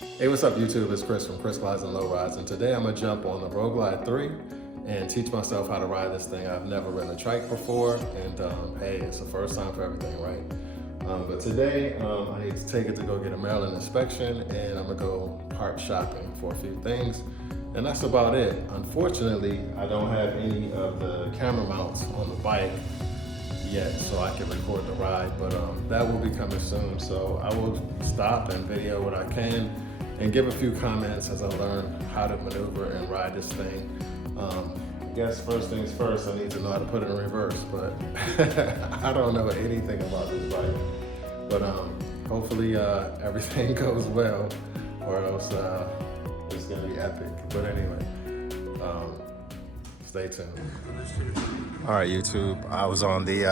Hey, what's up YouTube? It's Chris from Chris Glides and Low Rides, and today I'm gonna jump on the Road Glide 3 and teach myself how to ride this thing. I've never ridden a trike before, and hey, it's the first time for everything, right? But today I need to take it to go get a Maryland inspection, and I'm gonna go part shopping for a few things, and that's about it. Unfortunately, I don't have any of the camera mounts on the bike yet, so I can record the ride, but that will be coming soon. So I will stop and video what I can and give a few comments as I learn how to maneuver and ride this thing. I guess first things first, I need to know how to put it in reverse, but I don't know anything about this bike. But hopefully everything goes well, or else it's gonna be epic. But anyway, stay tuned. All right, YouTube, I was on the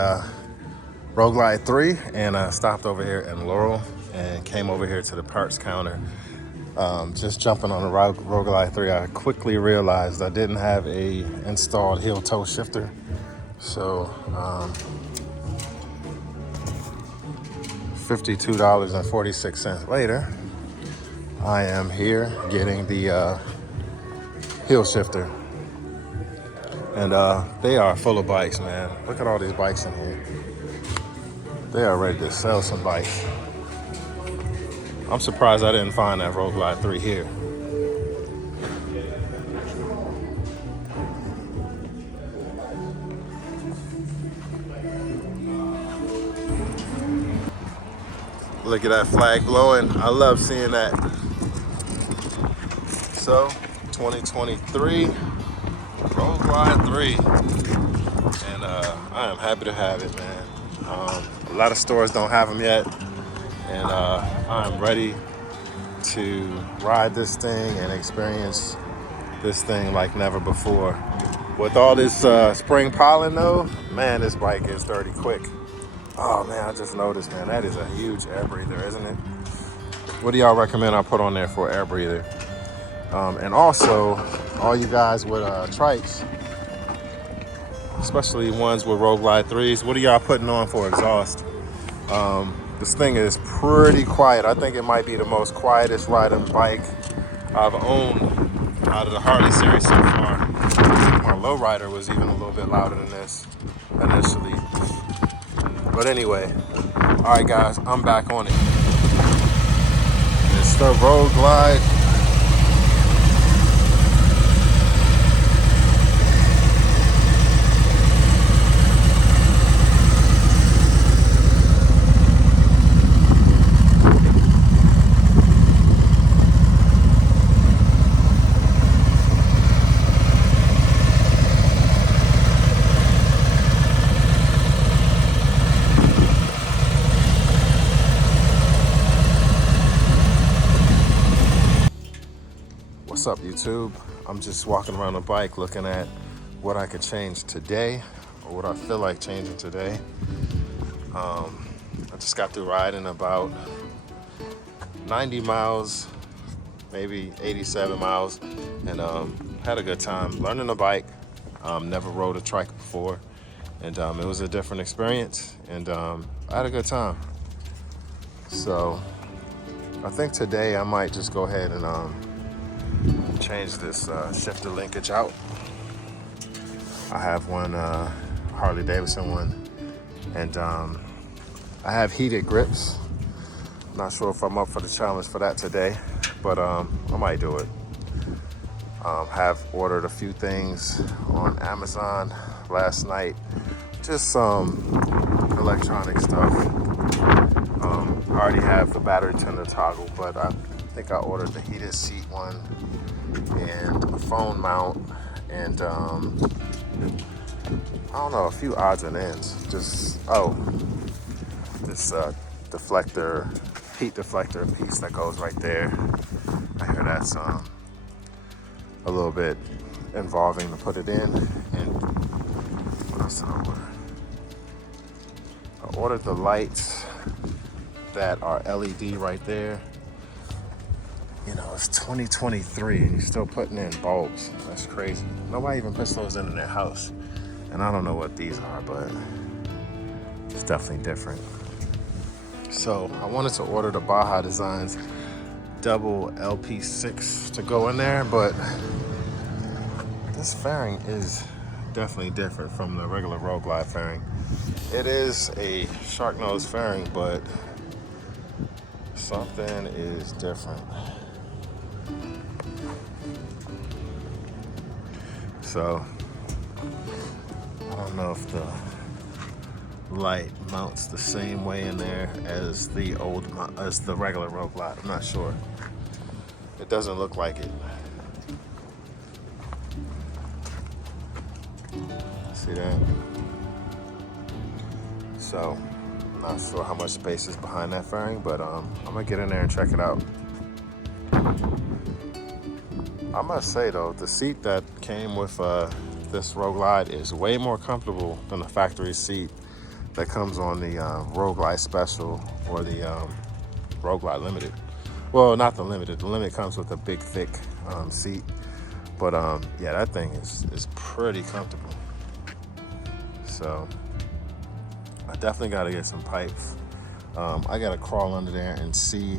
Road Glide 3 and stopped over here in Laurel and came over here to the parts counter. Just jumping on the Road Glide 3, I quickly realized I didn't have a installed heel toe shifter. So $52.46 later, I am here getting the heel shifter. And they are full of bikes, man. Look at all these bikes in here. They are ready to sell some bikes. I'm surprised I didn't find that Road Glide 3 here. Look at that flag blowing. I love seeing that. So, 2023 Road Glide 3. And I am happy to have it, man. A lot of stores don't have them yet. And I'm ready to ride this thing and experience this thing like never before. With all this spring pollen though, man, this bike is dirty quick. Oh man, I just noticed, man, that is a huge air breather, isn't it? What do y'all recommend I put on there for air breather? And also, all you guys with trikes, especially ones with Road Glide 3s, what are y'all putting on for exhaust? This thing is pretty quiet. I think it might be the most quietest riding bike I've owned out of the Harley series so far. My lowrider was even a little bit louder than this initially. But anyway, all right guys, I'm back on it. It's the Road Glide. What's up YouTube? I'm just walking around the bike looking at what I could change today or what I feel like changing today. I just got through riding about 90 miles, maybe 87 miles, and had a good time learning the bike. Never rode a trike before, and it was a different experience, and I had a good time. So I think today I might just go ahead and change this shifter linkage out. I have one Harley-Davidson one, and I have heated grips. Not sure if I'm up for the challenge for that today, but I might do it. Have ordered a few things on Amazon last night, just some electronic stuff. I already have the battery tender toggle, but I think I ordered the heated seat one and a phone mount, and I don't know, a few odds and ends. Just this deflector, heat deflector piece that goes right there. I hear that's a little bit involving to put it in. And what else did I order? I ordered the lights that are LED right there. You know, it's 2023 and you're still putting in bulbs. That's crazy. Nobody even puts those in their house. And I don't know what these are, but it's definitely different. So I wanted to order the Baja Designs double LP6 to go in there, but this fairing is definitely different from the regular Road Glide fairing. It is a shark nose fairing, but something is different. So I don't know if the light mounts the same way in there as the regular Road Glide. I'm not sure. It doesn't look like it. See that? So, not sure how much space is behind that fairing, but I'm gonna get in there and check it out. I must say though, the seat that came with this Road Glide is way more comfortable than the factory seat that comes on the Road Glide Special or the Road Glide Limited. Well, not the Limited. The Limited comes with a big, thick seat, but yeah, that thing is pretty comfortable. So I definitely got to get some pipes. I got to crawl under there and see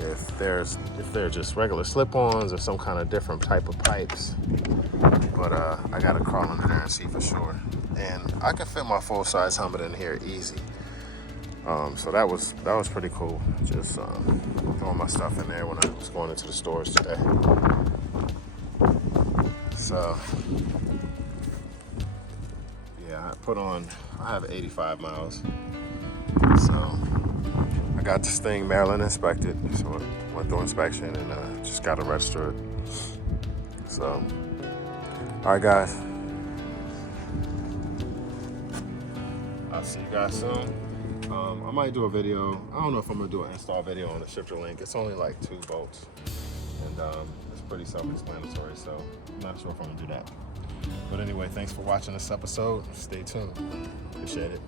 if they're just regular slip-ons or some kind of different type of pipes. But I got to crawl under there and see for sure. And I can fit my full-size helmet in here easy. So that was pretty cool. Just throwing my stuff in there when I was going into the stores today. So yeah, I have 85 miles. So I got this thing Maryland inspected. So I went through inspection and just got to register it. So, all right, guys. I'll see you guys soon. I might do a video. I don't know if I'm gonna do an install video on the shifter link. It's only like 2 volts, and it's pretty self-explanatory. So I'm not sure if I'm gonna do that. But anyway, thanks for watching this episode. Stay tuned. Appreciate it.